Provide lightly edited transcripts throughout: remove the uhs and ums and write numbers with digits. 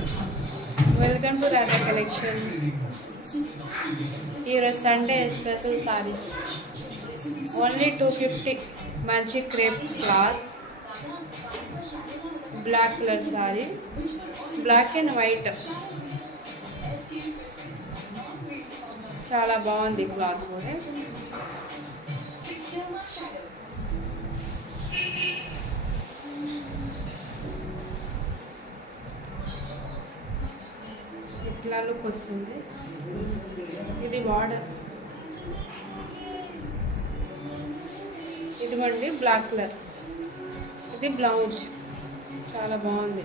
Welcome to Radha collection. ఈరోజు Sunday special saris only 250. మంచి crepe cloth, black colour sari, black and white. చాలా బాగుంది క్లాత్ కూడా. ఇట్లా లుక్ వస్తుంది. ఇది బార్డర్, ఇదిగోండి బ్లాక్ కలర్. ఇది బ్లౌజ్, చాలా బాగుంది.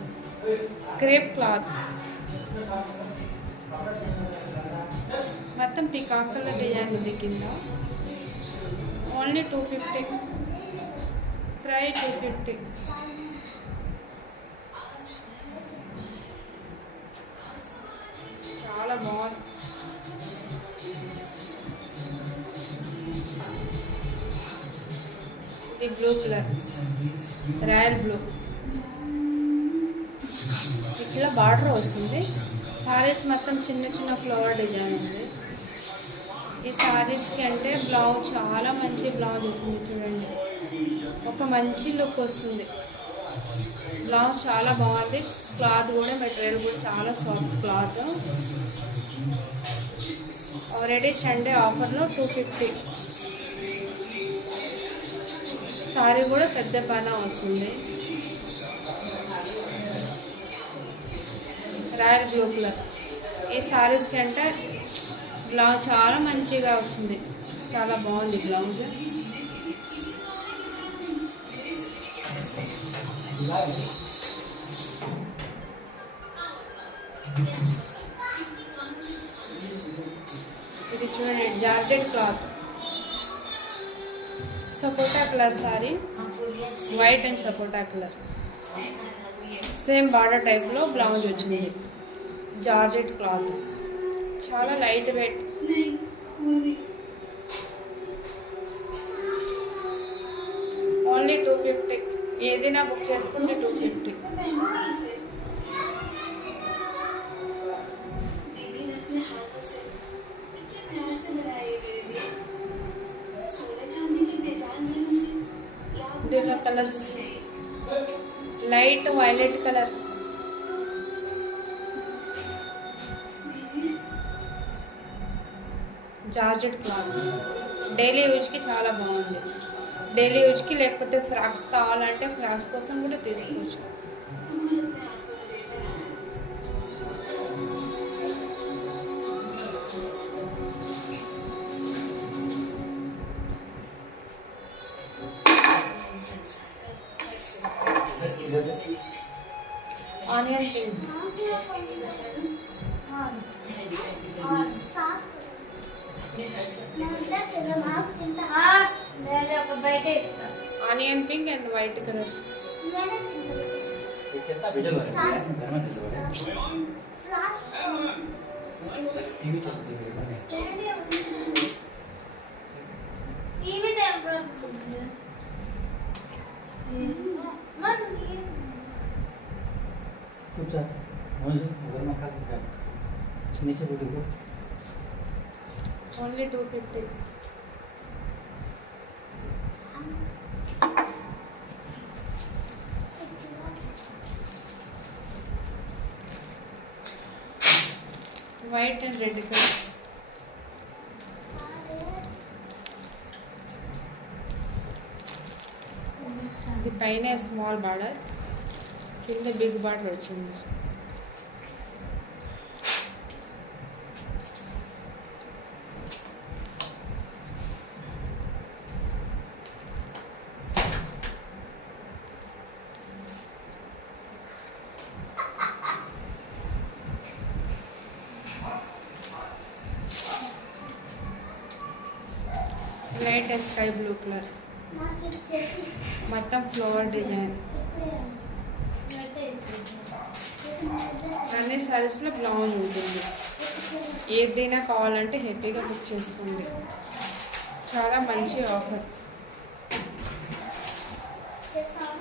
క్రేప్ క్లాత్ మొత్తం పీకాక్ కలర్ డిజైన్ ఉంది కింద. ఓన్లీ 250. ప్రైస్ 250. చాలా బాగుంది. ఇది బ్లూ కలర్, రాయల్ బ్లూ. ఇట్లా బార్డర్ వస్తుంది. సారీస్ మొత్తం చిన్న చిన్న ఫ్లవర్ డిజైన్ ఉంది. ఈ సారీస్కి అంటే బ్లౌజ్ చాలా మంచి బ్లౌజ్ వచ్చింది చూడండి. ఒక మంచి లుక్ వస్తుంది. బ్లౌజ్ చాలా బాగుంది. క్లాత్ కూడా, మెటీరియల్ కూడా చాలా సాఫ్ట్ క్లాత్. ఆల్రెడీ సండే ఆఫర్లో 250. సారీ కూడా పెద్ద పైన వస్తుంది. Royal blue colour. ఈ సారీస్కి అంటే బ్లౌజ్ చాలా మంచిగా వచ్చింది. చాలా బాగుంది బ్లౌజ్. ఇది చూడండి, జార్జెట్ క్లాత్, సపోటా కలర్ సారీ, వైట్ అండ్ సపోటా కలర్. సేమ్ బార్డర్ టైప్లో బ్లౌజ్ వచ్చింది. జార్జెట్ క్లాత్, చాలా లైట్ వెయిట్. ఓన్లీ 250. ఏదైనా బుక్ చేసుకుంటే 250. దీనిలో colours light violet colour, georgette cloth. Daily యూజ్కి చాలా బాగుంది. డైలీ యూజ్కి లేకపోతే ఫ్రాక్స్ కావాలంటే ఫ్రాక్స్ కోసం కూడా తీసుకోవచ్చు. Onion pink, onion pink and white colour. Only 250. White and red colour. ఇది పైన స్మాల్ బార్డర్, కింద బిగ్ బార్డర్ వచ్చింది. లైట్ స్కై బ్లూ కలర్, మొత్తం ఫ్లవర్ డిజైన్. అన్ని సారీస్లో బ్లౌజ్ ఉంటుంది. ఏదైనా కావాలంటే హ్యాపీగా బుక్ చేసుకోండి. చాలా మంచి ఆఫర్. చేస్తావా?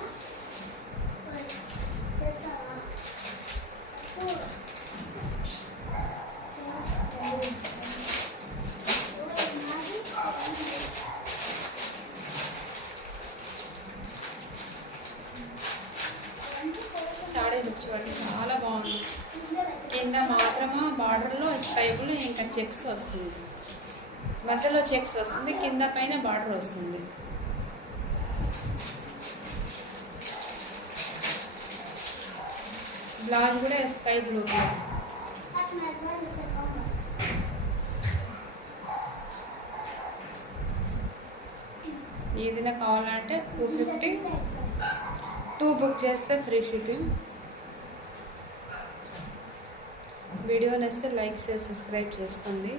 చూడండి చాలా బాగుంది. కింద మాత్రమే బార్డర్లో స్కై బ్లూ ఇంకా చెక్స్ వస్తుంది, మధ్యలో చెక్స్ వస్తుంది, కింద పైన బార్డర్ వస్తుంది. బ్లౌజ్ కూడా స్కై బ్లూ. ఏదైనా కావాలంటే 250, 2 బుక్ చేస్తే ఫ్రీ షిప్పింగ్. వీడియో నచ్చితే లైక్, షేర్, సబ్స్క్రైబ్ చేసుకోండి.